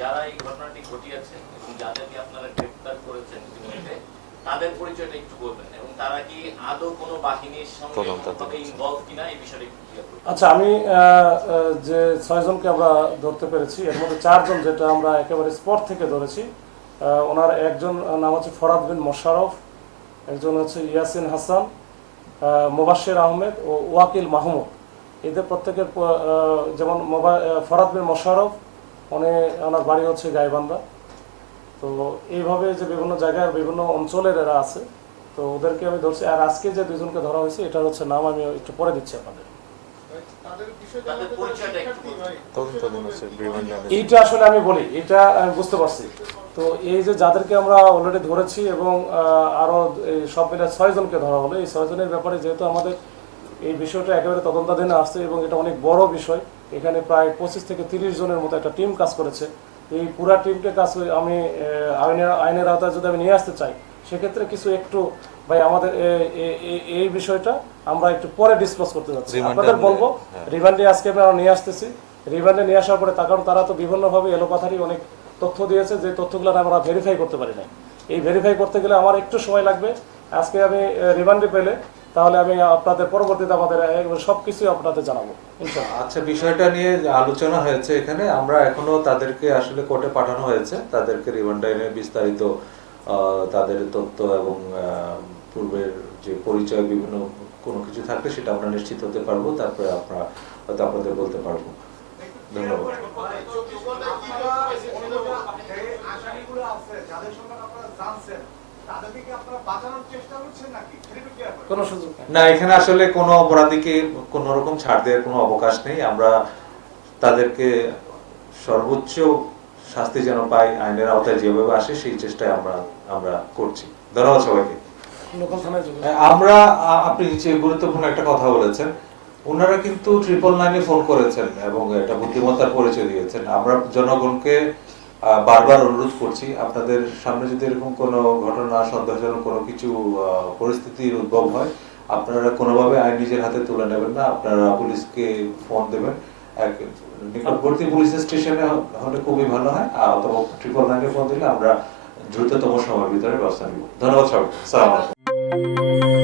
যারা এই ঘটনাটি ঘটিয়েছেন এবং যাদেরকে আপনারা গ্রেফতার করেছেন ইতিমধ্যে তাদের পরিচয়টা একটু বলবেন এবং তারা কি আদৌ কোনো বাহিনীর সঙ্গে ইনভলভ কিনা এই বিষয়টা একটু ক্লিয়ার করবেন। আচ্ছা, আমি যে 6 জনকে আমরা ধরতে পেরেছি এর মধ্যে 4 জন যেটা আমরা একেবারে স্পট থেকে ধরেছি, ওনার একজন নাম হচ্ছে ফরাদ বিন মোশাররফ, একজন হচ্ছে ইয়াসিন হাসান, মুবাশশির আহমেদ ও ওয়াকিল মাহমুদ। এদের প্রত্যেকের যেমন ফরাদ বিন মোশাররফ ওনার বাড়ি হচ্ছে গাইবান্ধা। তো এইভাবে যে বিভিন্ন জায়গায় বিভিন্ন অঞ্চলের এরা আছে, তো ওদেরকে আমি ধরছি। আর আজকে যে 2 জনকে ধরা হয়েছে এটার হচ্ছে নাম আমি একটু পরে দিচ্ছি আপনাদের। এইটা আসলে আমি বলি, এটা আমি বুঝতে পারছি। তো এই যে যাদেরকে আমরা অলরেডি ধরেছি এবং আরো সব মিলে 6 জনকে ধরা হলো, এই 6 জনের ব্যাপারে যেহেতু আমাদের এই বিষয়টা একেবারে তদন্তাধীনে আসছে এবং এটা অনেক বড় বিষয়, এখানে প্রায় 25 থেকে 30 জনের মতো একটা টিম কাজ করেছে। এই পুরা টিমকে কাজ আমি আইনের আওতায় যদি আমি নিয়ে আসতে চাই, সেক্ষেত্রে কিছু একটু ভাই আমাদের এই বিষয়টা আমরা একটু পরে ডিসকাস করতে যাচ্ছি। আপনাদের বলবো রিমান্ডে আজকে আমরা নিয়ে আসতেছি। রিমান্ডে নিয়ে আসার পরে কারণ তারা তো বিভিন্নভাবে এলোপাথারি অনেক তথ্য দিয়েছে, যে তথ্যগুলো আমরা ভেরিফাই করতে পারি না। এই ভেরিফাই করতে গেলে আমার একটু সময় লাগবে। আজকে আমি রিমান্ডে পেলে তাহলে আমি আপনাদের পরবর্তীতে আমাদের সবকিছু আপনাদের জানাবো ইনশাআল্লাহ। আচ্ছা, বিষয়টা নিয়ে আলোচনা হয়েছে এখানে, আমরা এখনো তাদেরকে আসলে কোর্টে পাঠানো হয়েছে, তাদেরকে রিমান্ডে এনে বিস্তারিত তাদের তথ্য এবং পূর্বের যে পরিচয় বিভিন্ন কোনো কিছু থাকলে সেটা আমরা নিশ্চিত হতে পারবো, তারপরে আমরা হয়তো আপনাদের বলতে পারবো। ধন্যবাদ। না, এখানে আসলে কোনো অপরাধীকে কোনো রকম ছাড় দেওয়ার কোনো অবকাশ নেই। আমরা তাদেরকে সর্বোচ্চ শাস্তি যেন পাই, আইনের আওতায় যেভাবে আসে সেই চেষ্টায় আমরা করছি। ধন্যবাদ সবাইকে। আমরা আপনি যে গুরুত্বপূর্ণ একটা কথা বলেছেন, ওনারা কিন্তু 999-এ ফোন করেছেন এবং এটা বুদ্ধিমত্তার পরিচয় দিয়েছেন। আমরা জনগণকে বারবার অনুরোধ করছি, আপনাদের সামনে যদি এরকম কোনো ঘটনা, সন্দেহজনক কোনো কিছু পরিস্থিতির উদ্ভব হয়, আপনারা কোনোভাবে আইন নিজের হাতে তুলে নেবেন না, আপনারা পুলিশকে ফোন দেবেন। নিকটবর্তী পুলিশ স্টেশনে হলে খুবই ভালো হয়, অথবা 999-এ ফোন দিলে আমরা দ্রুততম সময়ের ভিতরে ব্যবস্থা নিব। ধন্যবাদ সবাই। আসসালামু আলাইকুম।